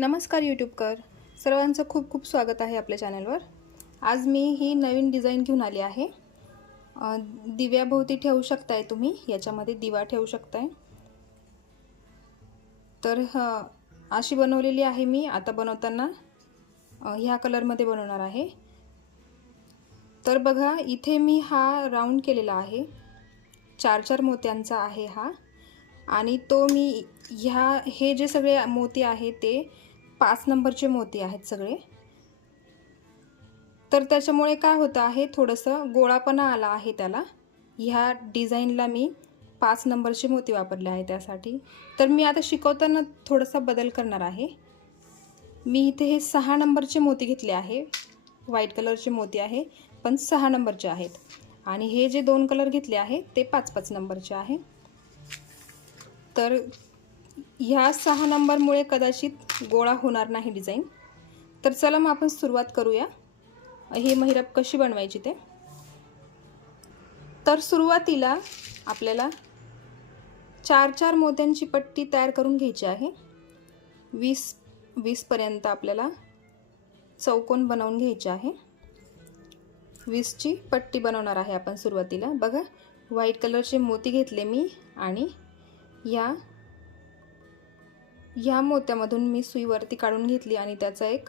नमस्कार यूट्यूबकर सर्वांचं खूप खूप स्वागत आहे आपल्या चॅनलवर. आज मी ही नवीन डिझाईन घेऊन आली आहे. दिव्याभोवती ठेवू शकताय तुम्ही याच्यामध्ये दिवा ठेवू शकताय. तर अशी बनवलेली आहे मी आता बनवताना. ह्या कलरमध्ये बनवणार आहे. तर बघा इथे मी हा राऊंड केलेला आहे. चार चार मोत्यांचा आहे हा. आणि तो मी ह्या हे जे सगळे मोती आहे ते पाच नंबरचे मोती आहेत सगळे. तर त्याच्यामुळे काय होतं आहे थोडंसं गोळापणा आला आहे त्याला. ह्या डिझाईनला मी पाच नंबरचे मोती वापरले आहे त्यासाठी. तर मी आता शिकवताना थोडासा बदल करणार आहे. मी इथे हे सहा नंबरचे मोती घेतले आहे. व्हाईट कलरचे मोती आहे पण सहा नंबरचे आहेत. आणि हे जे दोन कलर घेतले आहे ते पाच पाच नंबरचे आहे. तर ह्या सहा नंबरमुळे कदाचित गोळा होणार नाही डिझाईन. तर चला मग आपण सुरुवात करूया. हे महिरप कशी बनवायची ते? तर सुरुवातीला आपल्याला चार चार मोत्यांची पट्टी तयार करून घ्यायची आहे. वीस वीसपर्यंत आपल्याला चौकोन बनवून घ्यायचे आहे. वीसची पट्टी बनवणार आहे आपण सुरुवातीला. बघा व्हाईट कलरचे मोती घेतले मी आणि या ह्या मोत्यामधून मी सुईवरती काढून घेतली आणि त्याचा एक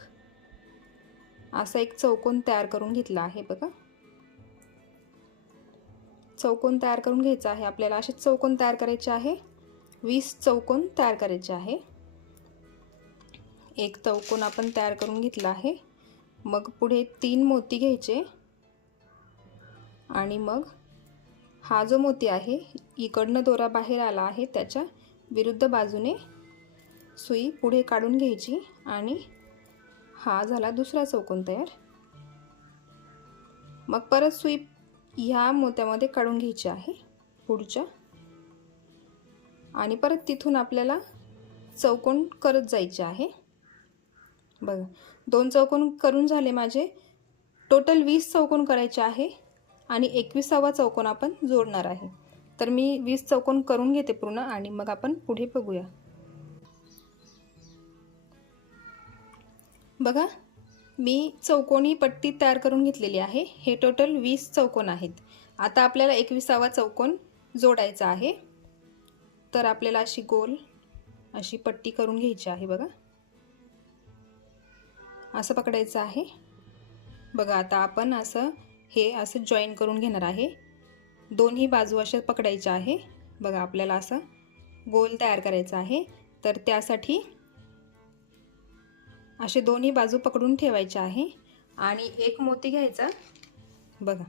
असा एक चौकोन तयार करून घेतला आहे बघा. चौकोन तयार करून घ्यायचा आहे. आपल्याला असे चौकोन तयार करायचे आहे. वीस चौकोन तयार करायचे आहे. एक चौकोन आपण तयार करून घेतला आहे. मग पुढे तीन मोती घ्यायचे. आणि मग हा जो मोती आहे इकडनं दोरा बाहेर आला आहे त्याच्या विरुद्ध बाजूने सुई पुढे काढून घ्यायची आणि हा झाला दुसरा चौकोन तयार. मग परत सुई ह्या मोत्यामध्ये काढून घ्यायची आहे पुढच्या. आणि परत तिथून आपल्याला चौकोन करत जायचे आहे. बघा दोन चौकोन करून झाले माझे. टोटल वीस चौकोन करायचे आहे आणि एकविसावा चौकोन आपण जोडणार आहे. तर मी वीस चौकोन करून घेते पूर्ण आणि मग आपण पुढे बघूया. बघा मी चौकोनी पट्टी तयार करून घेतलेली आहे. हे टोटल वीस चौकोन आहेत. आता आपल्याला एकविसावा चौकोन जोडायचा आहे. तर आपल्याला अशी गोल अशी पट्टी करून घ्यायची आहे बघा. असं पकडायचं आहे. बघा आता आपण असं हे असं जॉईन करून घेणार आहे. दोन्ही बाजू अशा पकडायच्या आहे. बघा आपल्याला असं गोल तयार करायचा आहे. तर त्यासाठी असे दोन्ही बाजू पकडून ठेवायचे आहे. आणि एक मोती घ्यायचा. बघा.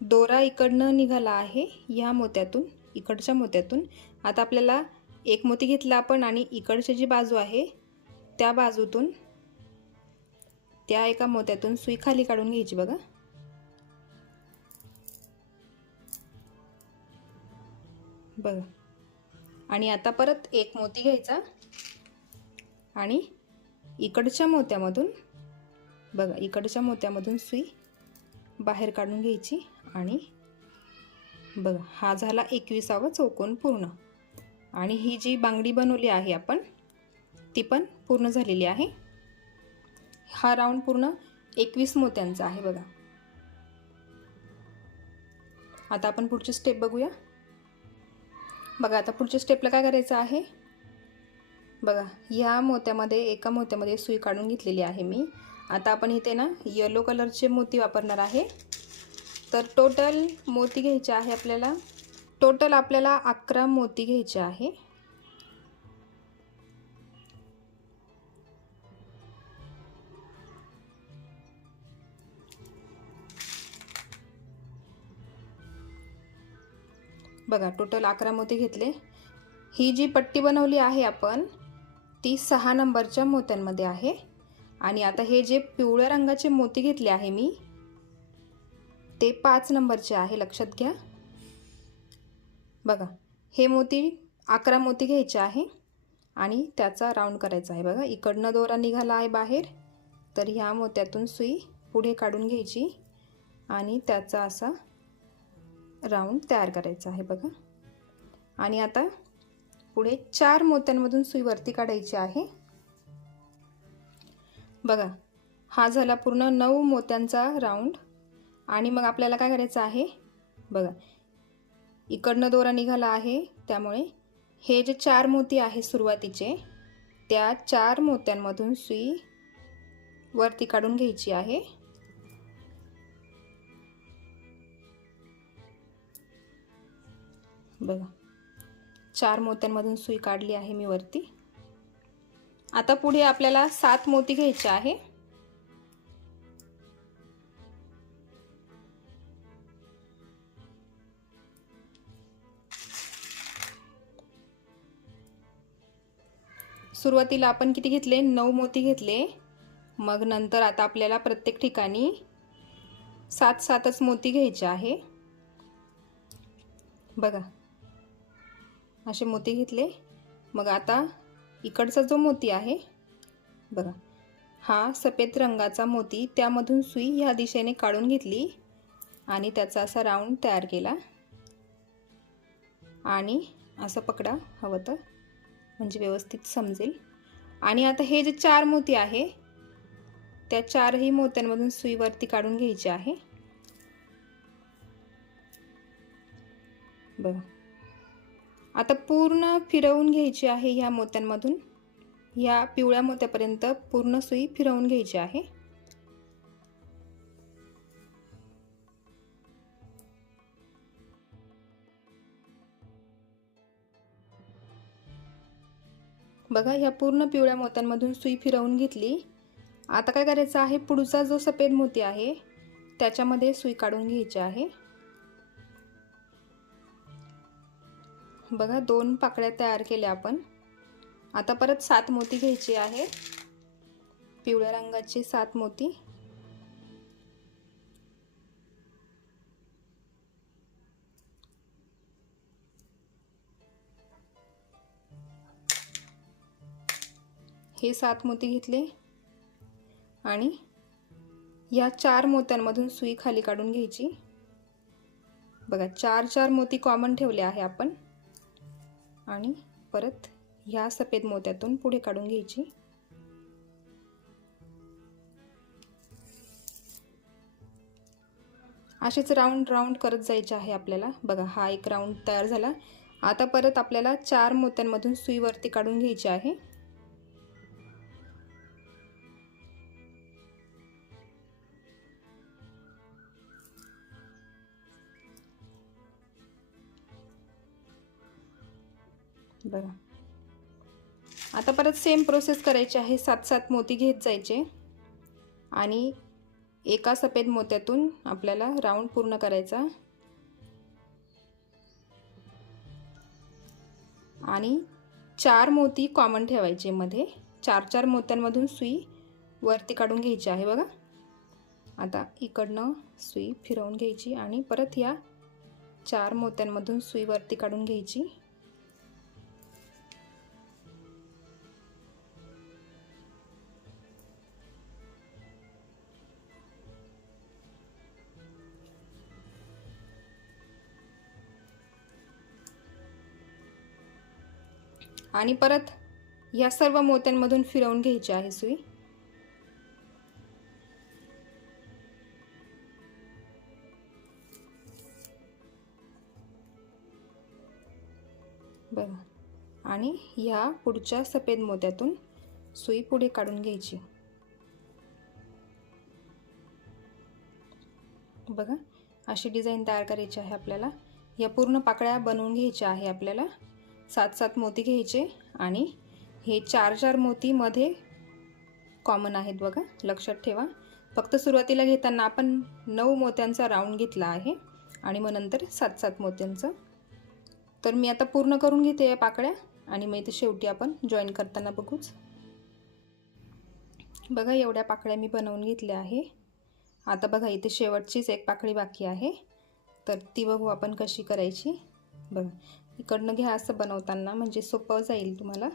दोरा इकडनं निघाला आहे या मोत्यातून इकडच्या मोत्यातून. आता आपल्याला एक मोती घेतला आपण आणि इकडची जी बाजू आहे त्या बाजूतून त्या एका मोत्यातून सुई खाली काढून घ्यायची बघा. बघा. आणि आता परत एक मोती घ्यायचा. आणि इकडच्या मोत्यामधून बघा इकडच्या मोत्यामधून सुई बाहेर काढून घ्यायची आणि बघा हा झाला एकविसावा चौकोन पूर्ण. आणि ही जी बांगडी बनवली आहे आपण ती पण पूर्ण झालेली आहे. हा राऊंड पूर्ण एकवीस मोत्यांचा आहे बघा. आता आपण पुढची स्टेप बघूया. बघा आता पुढच्या स्टेपला काय करायचं आहे? बघा ह्या मोत्यामध्ये एका मोत्यामध्ये सुई काढून घेतलेली आहे मी. आता आपण इथे ना येलो कलरचे मोती वापरणार आहे. तर टोटल मोती घ्यायचे आहे आपल्याला. टोटल आपल्याला अकरा मोती घ्यायचे आहे. बघा टोटल अकरा मोती घेतले. ही जी पट्टी बनवली आहे आपण ती सहा नंबरच्या मोत्यांमध्ये आहे. आणि आता हे जे पिवळ्या रंगाचे मोती घेतले आहे मी ते पाच नंबरचे आहे लक्षात घ्या. बघा हे मोती अकरा मोती घ्यायचे आहे आणि त्याचा राऊंड करायचा आहे. बघा इकडनं दोरा निघाला आहे बाहेर तर ह्या मोत्यातून सुई पुढे काढून घ्यायची आणि त्याचा असा राऊंड तयार करायचा आहे. बघा. आणि आता पुढे चार मोत्यांमधून सुई वरती काढायची आहे. बघा हा झाला पूर्ण नऊ मोत्यांचा राऊंड. आणि मग आपल्याला काय करायचं आहे? बघा इकडनं दोरा निघाला आहे त्यामुळे हे जे चार मोती आहे सुरुवातीचे त्या चार मोत्यांमधून सुई वरती काढून घ्यायची आहे. बघा चार मोत्यांमधून सुई काढली आहे मी वरती. आता पुढे आपल्याला सात मोती घ्यायचे आहे. सुरुवातीला आपण किती घेतले? नऊ मोती घेतले. मग नंतर आता आपल्याला प्रत्येक ठिकाणी सात सातच मोती घ्यायचे आहे. बघा. असे मोती घेतले. मग आता इकडचा जो मोती आहे बघा हा सफेद रंगाचा मोती त्यामधून सुई ह्या दिशेने काढून घेतली आणि त्याचा असा राऊंड तयार केला. आणि असं पकडा हवं तर म्हणजे व्यवस्थित समजेल. आणि आता हे जे चार मोती आहे त्या चारही मोत्यांमधून सुईवरती काढून घ्यायची आहे. बघा आता पूर्ण फिरवून घ्यायची आहे ह्या मोत्यांमधून. ह्या पिवळ्या मोत्यापर्यंत पूर्ण सुई फिरवून घ्यायची आहे. बघा ह्या पूर्ण पिवळ्या मोत्यांमधून सुई फिरवून घेतली. आता काय करायचं आहे? पुढचा जो सफेद मोती आहे त्याच्यामध्ये सुई काढून घ्यायची आहे. बघा दोन पाकळ्या तयार केल्या आपण. आता परत सात मोती घ्यायची आहे पिवळ्या रंगाचे सात मोती. हे सात मोती घेतले. आणि या चार मोत्यांमधून सुई खाली काढून घ्यायची. बघा चार चार मोती कॉमन ठेवले आहे आपण. आणि परत ह्या सफेद मोत्यातून पुढे काढून घ्यायची. असेच राऊंड राऊंड करत जायचे आहे आपल्याला. बघा हा एक राऊंड तयार झाला. आता परत आपल्याला चार मोत्यांमधून सुईवरती काढून घ्यायची आहे. सेम प्रोसेस करायची आहे. सात सात मोती घेत जायचे. आणि एका सफेद मोत्यातून आपल्याला राऊंड पूर्ण करायचा. आणि चार मोती कॉमन ठेवायचे मध्ये. चार चार मोत्यांमधून सुई वरती काढून घ्यायची आहे बघा. आता इकडनं सुई फिरवून घ्यायची आणि परत या चार मोत्यांमधून सुई वरती काढून घ्यायची. आणि परत या सर्व मोत्यांमधून फिरवून घ्यायची आहे सुई. बर आणि ह्या पुढच्या सफेद मोत्यातून सुई पुढे काढून घ्यायची. बघा अशी डिझाईन तयार करायची आहे आपल्याला. या पूर्ण पाकळ्या बनवून घ्यायच्या आहे आपल्याला. सात सात मोती घ्यायचे आणि हे चार चार मोतीमध्ये कॉमन आहेत बघा लक्षात ठेवा. फक्त सुरुवातीला घेताना आपण नऊ मोत्यांचा राऊंड घेतला आहे आणि मग नंतर सात सात मोत्यांचं. तर मी आता पूर्ण करून घेते या पाकळ्या आणि मग इथे शेवटी आपण जॉईन करताना बघूच. बघा एवढ्या पाकळ्या मी बनवून घेतल्या आहे. आता बघा इथे शेवटचीच एक पाकळी बाकी आहे. तर ती बघू आपण कशी करायची. बघा इकडनं घ्या असं बनवताना म्हणजे सोपं जाईल तुम्हाला.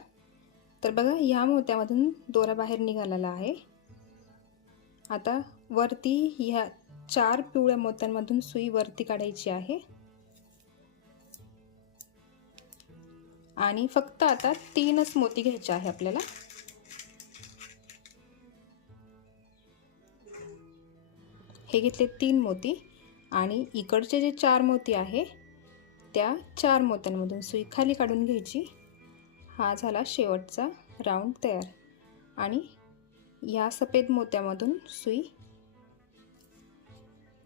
तर बघा ह्या मोत्यामधून दोरा बाहेर निघालेला आहे. आता वरती ह्या चार पिवळ्या मोत्यांमधून सुई वरती काढायची आहे. आणि फक्त आता तीनच मोती घ्यायचे आहे आपल्याला. हे घेतले तीन मोती आणि इकडचे जे चार मोती आहे त्या चार मोत्यांमधून सुई खाली काढून घ्यायची. हा झाला शेवटचा राऊंड तयार. आणि या सफेद मोत्यामधून सुई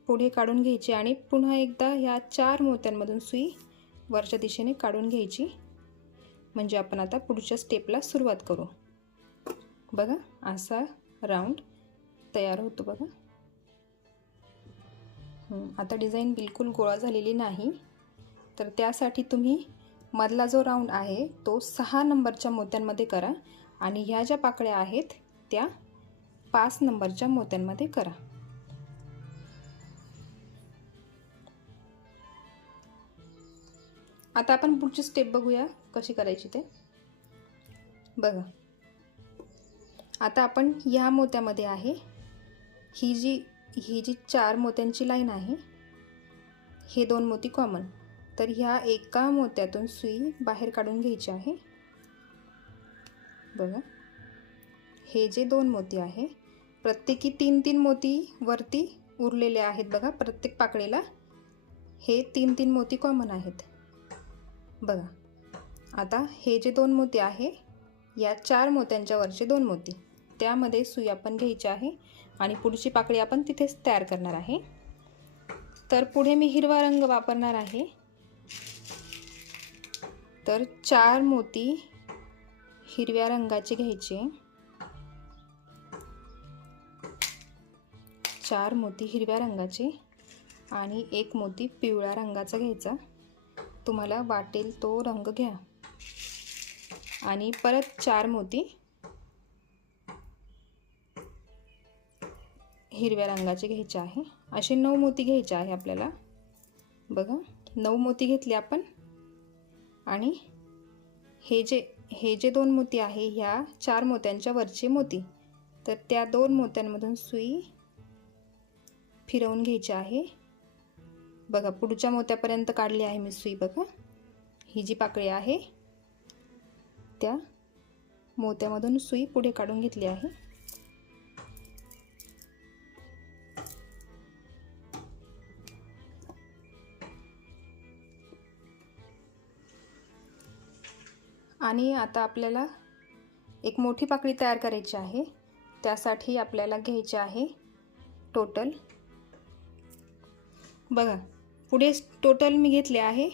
पुढे काढून घ्यायची आणि पुन्हा एकदा ह्या चार मोत्यांमधून सुई वरच्या दिशेने काढून घ्यायची. म्हणजे आपण आता पुढच्या स्टेपला सुरुवात करू. बघा असा राऊंड तयार होतो बघा. आता डिझाईन बिलकुल गोळा झालेली नाही. तर त्यासाठी तुम्ही मधला जो राऊंड आहे तो सहा नंबरच्या मोत्यांमध्ये करा आणि ह्या ज्या पाकळ्या आहेत त्या पाच नंबरच्या मोत्यांमध्ये करा. आता आपण पुढची स्टेप बघूया कशी करायची ते. बघा. आता आपण ह्या मोत्यामध्ये आहे ही जी ही जी चार मोत्यांची लाईन आहे हे दोन मोती कॉमन तर ह्या एका मोत्यातून सुई बाहेर काढून घ्यायची आहे. बघा. हे जे दोन मोती आहे प्रत्येकी तीन तीन मोती वरती उरलेले आहेत बघा प्रत्येक पाकळीला. हे तीन तीन मोती कॉमन आहेत. बघा. आता हे जे दोन मोती आहे या चार मोत्यांच्या वरचे दोन मोती. त्यामध्ये सुई आपण घ्यायची आहे आणि पुढची पाकळी आपण तिथेच तयार करणार आहे. तर पुढे मी हिरवा रंग वापरणार आहे. तर चार मोती हिरव्या रंगाचे घ्यायचे. चार मोती हिरव्या रंगाचे आणि एक मोती पिवळ्या रंगाचा घ्यायचा. तुम्हाला वाटेल तो रंग घ्या. आणि परत चार मोती हिरव्या रंगाचे घ्यायचे आहे. असे नऊ मोती घ्यायचे आहे आपल्याला. बघा नऊ मोती घेतले आपण. आणि हे जे हे जे दोन मोती आहे ह्या चार मोत्यांच्या वरचे मोती. तर त्या दोन मोत्यांमधून सुई फिरवून घ्यायची आहे. बघा पुढच्या मोत्यापर्यंत काढली आहे मी सुई बघा. ही जी पाकळी आहे त्या मोत्यामधून सुई पुढे काढून घेतली आहे. आणि आता आपल्याला एक मोठी पाकळी तयार करायची आहे. त्यासाठी आपल्याला घ्यायची आहे टोटल. बघा पुढे टोटल मी घेतले आहे.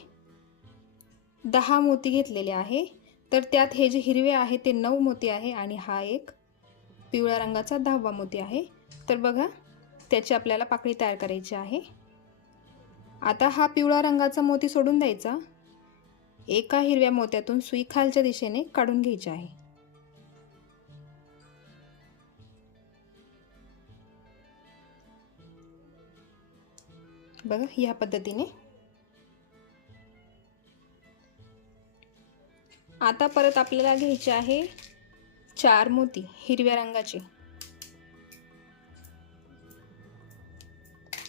दहा मोती घेतलेले आहे. तर त्यात हे जे हिरवे आहे ते नऊ मोती आहे आणि हा एक पिवळ्या रंगाचा दहावा मोती आहे. तर बघा त्याची आपल्याला पाकळी तयार करायची आहे. आता हा पिवळा रंगाचा मोती सोडून द्यायचा. एका हिरव्या मोत्यातून सुई खालच्या दिशेने काढून घ्यायची आहे. बघा ह्या पद्धतीने. आता परत आपल्याला घ्यायचे आहे चार मोती हिरव्या रंगाचे.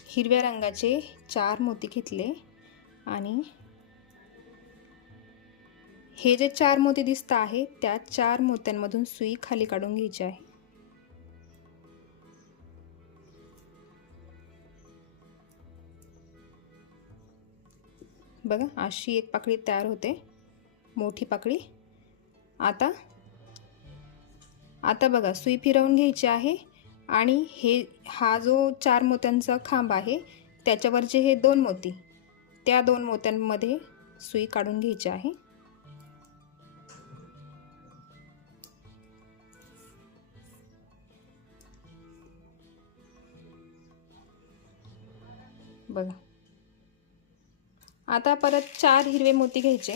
हिरव्या रंगाचे चार मोती घेतले आणि हे जे चार मोती दिसत आहे त्या चार मोत्यांमधून सुई खाली काढून घ्यायची आहे. बघा अशी एक पाकळी तयार होते. मोठी पाकळी. आता आता बघा सुई फिरवून घ्यायची आहे आणि हे हा जो चार मोत्यांचा खांब आहे त्याच्यावरचे हे दोन मोती त्या दोन मोत्यांमध्ये सुई काढून घ्यायची आहे. बघा. आता परत चार हिरवे मोती घ्यायचे.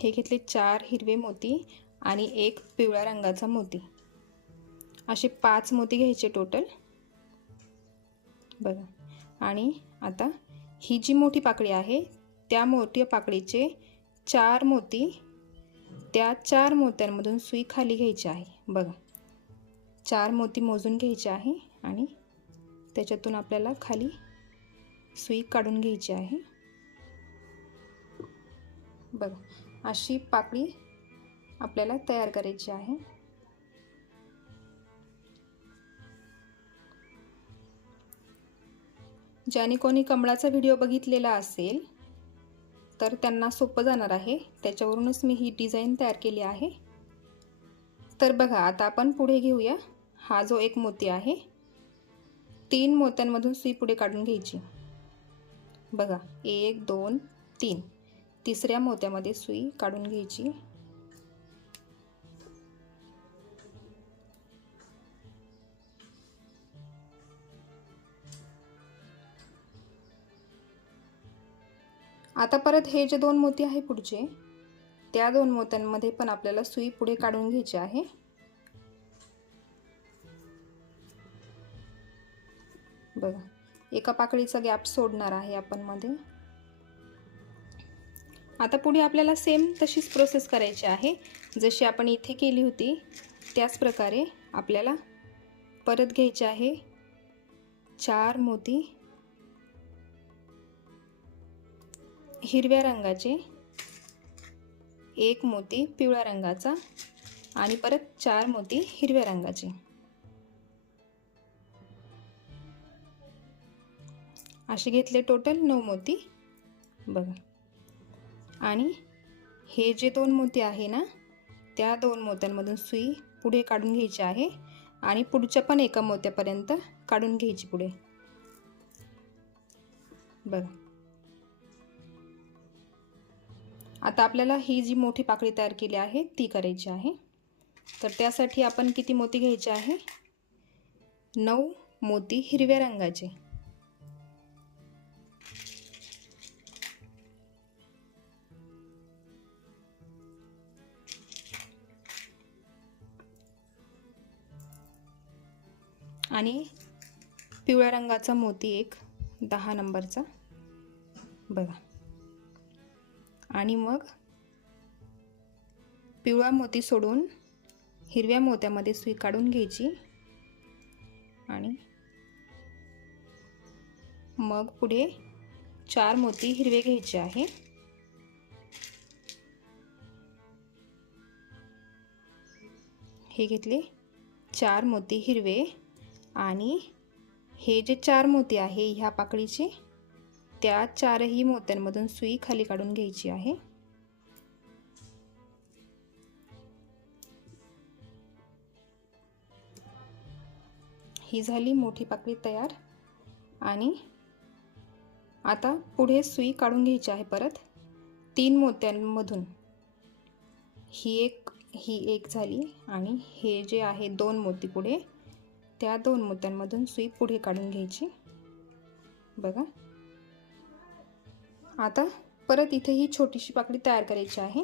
हे घेतले चार हिरवे मोती आणि एक पिवळ्या रंगाचा मोती. असे पाच मोती घ्यायचे टोटल बघा. आणि आता ही जी मोठी पाकळी आहे त्या मोठ्या पाकळीचे चार मोती त्या चार मोत्यांमधून सुई खाली घ्यायची आहे. बघा. चार मोती मोजून घ्यायचे आहे आणि त्याच्यातून आपल्याला खाली सुई काढून घ्यायची आहे. बघा अशी पाकळी आपल्याला तयार करायची आहे. ज्याने कोणी कमळाचा व्हिडिओ बघितलेला असेल तर त्यांना सोपं जाणार आहे. त्याच्यावरूनच मी ही डिझाईन तयार केली आहे. तर बघा आता आपण पुढे घेऊया. हा जो एक मोती आहे तीन मोत्यांमधून सुई पुढे काढून घ्यायची. बघा एक दोन तीन. तिसऱ्या मोत्यामध्ये सुई काढून घ्यायची. आता परत हे जे दोन मोती आहे पुढचे त्या दोन मोत्यांमध्ये पण आपल्याला सुई पुढे काढून घ्यायची आहे. बघा एका पाकळीचा गॅप सोडणार आहे आपण मध्ये आता पुढे आपल्याला सेम तशीच प्रोसेस करायची आहे. जशी आपण इथे केली होती त्याच प्रकारे आपल्याला परत घ्यायचे आहे. चार मोती हिरव्या रंगाचे. एक मोती पिवळ्या रंगाचा आणि परत चार मोती हिरव्या रंगाचे. असे घेतले टोटल नऊ मोती. बघा. आणि हे जे दोन मोती आहे ना त्या दोन मोत्यांमधून सुई पुढे काढून घ्यायची आहे आणि पुढच्या पण एका मोत्यापर्यंत काढून घ्यायची पुढे. बघा. आता आपल्याला ही जी मोठी पाकळी तयार केली आहे ती करायची आहे. तर त्यासाठी आपण किती मोती घ्यायचे आहे? नऊ मोती हिरव्या रंगाचे. आणि पिवळ्या रंगाचा मोती एक दहा नंबरचा. बघा. आणि मग पिवळा मोती सोडून हिरव्या मोत्यामध्ये सुई काढून घ्यायची. आणि मग पुढे चार मोती हिरवे घ्यायचे आहे. हे घेतले चार मोती हिरवे आणि हे जे चार मोती आहे ह्या पाकळीचे त्या चारही मोत्यांमधून सुई खाली काढून घ्यायची आहे. ही झाली मोठी पाकळी तयार. आणि आता पुढे सुई काढून घ्यायची आहे परत. तीन मोत्यांमधून. ही एक ही एक झाली आणि हे जे आहे दोन मोती पुढे त्या दोन मोत्यांमधून सुई पुढे काढून घ्यायची. बघा. आता परत इथे ही छोटीशी पाकळी तयार करायची आहे.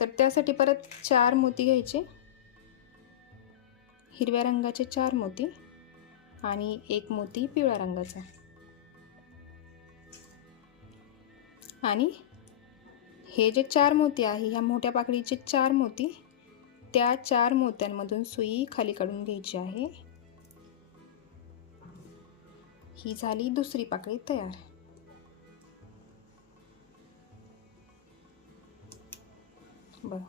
तर त्यासाठी परत चार मोती घ्यायचे. हिरव्या रंगाचे चार मोती आणि एक मोती पिवळ्या रंगाचा. आणि हे जे चार मोती आहे ह्या मोठ्या पाकळीचे चार मोती त्या चार मोत्यांमधून सुई खाली काढून घ्यायची आहे. ही झाली दुसरी पाकळी तयार. बघा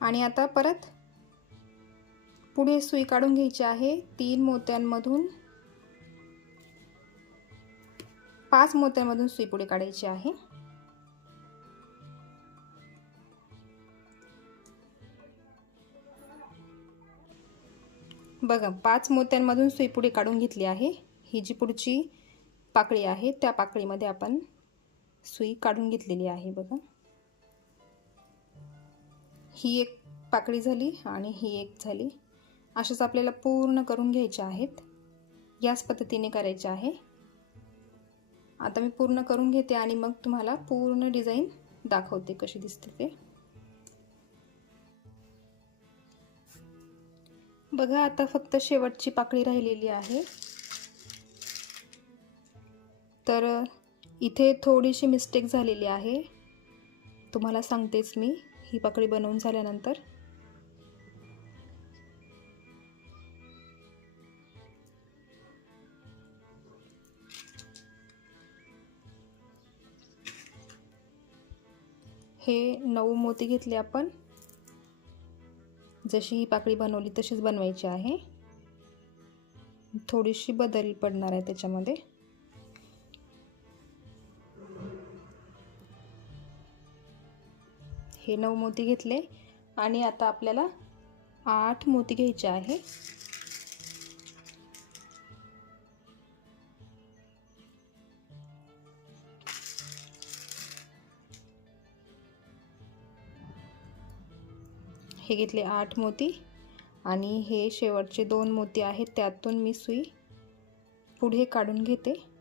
आणि आता परत? पुढे सुई काढून घ्यायची आहे. तीन मोत्यांमधून पाच मोत्यांमधून सुई पुढे काढायची आहे. बघा पाच मोत्यांमधून सुई पुढे काढून घेतली आहे. ही जी पुढची पाकळी आहे त्या पाकळीमध्ये आपण सुई काढून घेतलेली आहे बघा. ही एक पाकळी झाली आणि ही एक झाली. अशाच आपल्याला पूर्ण करून घ्यायच्या आहेत. याच पद्धतीने करायचे आहे. आता मी पूर्ण करून घेते आणि मग तुम्हाला पूर्ण डिझाईन दाखवते कशी दिसते ते. बघा आता फक्त शेवटची पाकळी राहिलेली आहे. तर इथे थोडीशी मिस्टेक झालेली आहे. तुम्हाला सांगतेच मी ही पाकळी बनवून झाल्यानंतर. हे नऊ मोती घेतले आपण. जशी ही पाकळी बनवली तशीच बनवायची आहे. थोडीशी बदल पडणार आहे त्याच्यामध्ये. हे नऊ मोती घेतले आणि आता आपल्याला आठ मोती घ्यायचे आहे. हे घेतले आठ मोती आणि हे शेवटचे दोन मोती आहेत त्यातून मी सुई पुढे काढून घेते.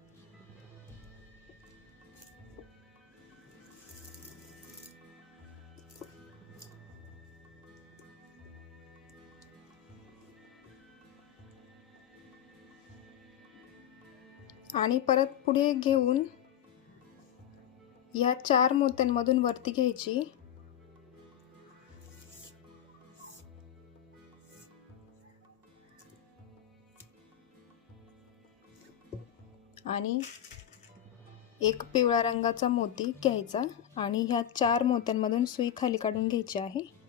आणि परत पुढे घेऊन या चार मोत्यांमधून वरती घ्यायची. आणि एक पिवळ्या रंगाचा मोती घ्यायचा आणि ह्या चार मोत्यांमधून सुई खाली काढून घ्यायची आहे.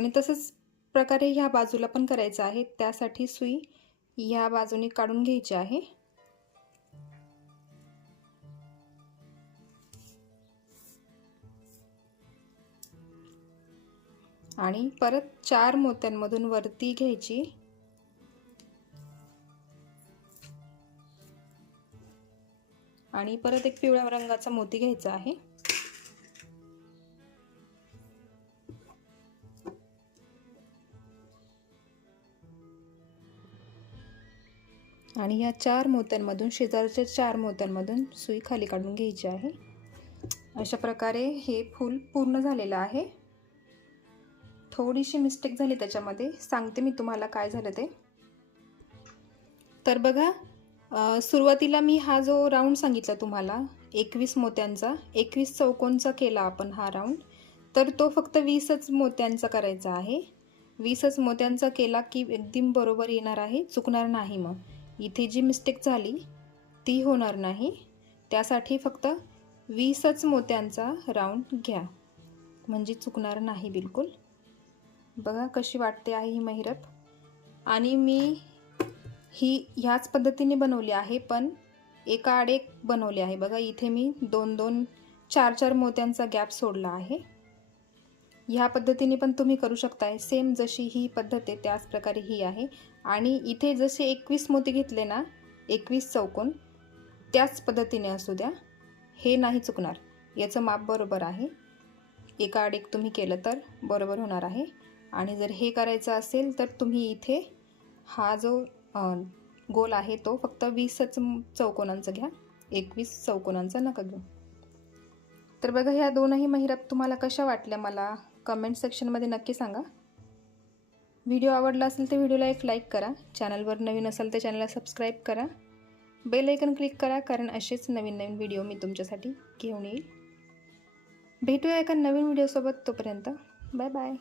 आणि तसंच प्रकारे ह्या बाजूला पण करायचं आहे. त्यासाठी सुई ह्या बाजूने काढून घ्यायची आहे. आणि परत चार मोत्यांमधून वरती घ्यायची. आणि परत एक पिवळ्या रंगाचा मोती घ्यायचा आहे. आणि ह्या चार मोत्यांमधून शेजारच्या चार मोत्यांमधून सुई खाली काढून घ्यायची आहे. अशा प्रकारे हे फूल पूर्ण झालेलं आहे. थोडीशी मिस्टेक झाली त्याच्यामध्ये. सांगते मी तुम्हाला काय झालं ते. तर बघा सुरुवातीला मी हा जो राऊंड सांगितला तुम्हाला एकवीस मोत्यांचा एकवीस चौकोनचा केला आपण हा राऊंड तर तो फक्त वीसच मोत्यांचा करायचा आहे. वीसच मोत्यांचा केला की एकदम बरोबर येणार आहे चुकणार नाही मग. इथे जी मिस्टेक झाली ती होणार नाही. त्यासाठी फक्त वीसच मोत्यांचा राऊंड घ्या. म्हणजे चुकणार नाही बिलकुल. बघा कशी वाटते आहे ही महिरप. आणि मी ही ह्याच पद्धतीने बनवली आहे पण एका आड एक बनवली आहे. बघा इथे मी दोन दोन चार चार मोत्यांचा गॅप सोडला आहे. ह्या पद्धतीने पण तुम्ही करू शकताय. सेम जशी ही पद्धत आहे त्याच प्रकारे ही आहे. आणि इथे जसे एकवीस मोती घेतले ना एकवीस चौकोन त्याच पद्धतीने असू द्या. हे नाही चुकणार. याचं माप बरोबर आहे. एका आड एक तुम्ही केलं तर बरोबर होणार आहे. आणि जर हे करायचं असेल तर तुम्ही इथे हा जो गोल आहे तो फक्त वीसच चौकोनांचा घ्या. एकवीस चौकोनांचा नका घेऊ. तर बघा ह्या दोनही महिरप तुम्हाला कशा वाटल्या मला? कमेंट सेक्शनमध्ये नक्की सांगा. व्हिडिओ आवडला असेल तर व्हिडिओला एक लाईक करा. चॅनलवर नवीन असाल तर चॅनलला सबस्क्राईब करा. बेल ऐकन क्लिक करा कारण असेच नवीन नवीन व्हिडिओ मी तुमच्यासाठी घेऊन येईल. भेटूया एका नवीन व्हिडिओसोबत तोपर्यंत. Bye bye